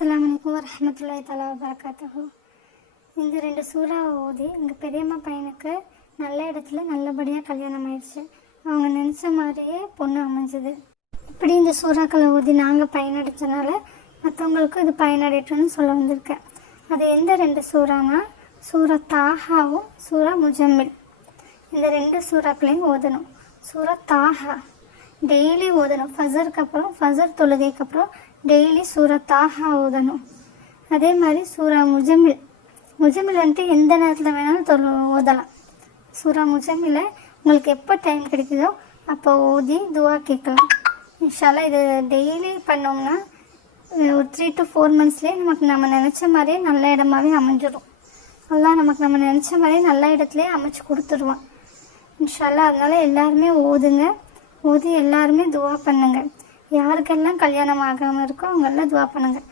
அஸ்ஸலாமு அலைக்கும் வரஹ்மத்துல்லாஹி தஆலா வபரகாத்துஹு. இந்த 2 சூறாவை ஓதி எங்கள் பெரியம்மா பையனுக்கு நல்ல இடத்துல நல்லபடியாக கல்யாணம் ஆயிடுச்சு. அவங்க நினச்ச மாதிரியே பொண்ணு அமைஞ்சது. இப்படி இந்த சூறாக்களை ஓதி நாங்கள் பயனடைச்சனால மற்றவங்களுக்கும் இது பயனடையட்டும்னு சொல்ல வந்திருக்கேன். அது எந்த 2 சூறானா, சூரா தாஹாவும் சூரா முஜம்மில். இந்த 2 சூறாக்களையும் ஓதணும். சூரா தாஹா டெய்லி ஓதணும். ஃபஜர் தொழுகைக்கு அப்புறம் டெய்லி சூரா தாஹா ஓதணும். அதே மாதிரி சூரா முஜம்மில் வந்துட்டு எந்த நேரத்தில் வேணாலும் ஓதலாம். சூரா முஜம்மில் உங்களுக்கு எப்போ டைம் கிடைக்குதோ அப்போ ஓதி துவா கேட்கலாம். இன்ஷால்லா இது டெய்லி பண்ணோம்னா ஒரு 3 to 4 monthsலேயே நம்ம நினச்ச மாதிரியே நல்ல இடமாவே அமைஞ்சிடும். அல்லாஹ் நம்ம நினச்ச மாதிரியே நல்ல இடத்துலையே அமைச்சு கொடுத்துருவான் இன்ஷால்லா. அதனால் எல்லாருமே ஓதி எல்லாருமே துவா பண்ணுங்கள். யாருக்கெல்லாம் கல்யாணம் ஆகாமல் இருக்கோ அவங்கெல்லாம் துவா பண்ணுங்கள்.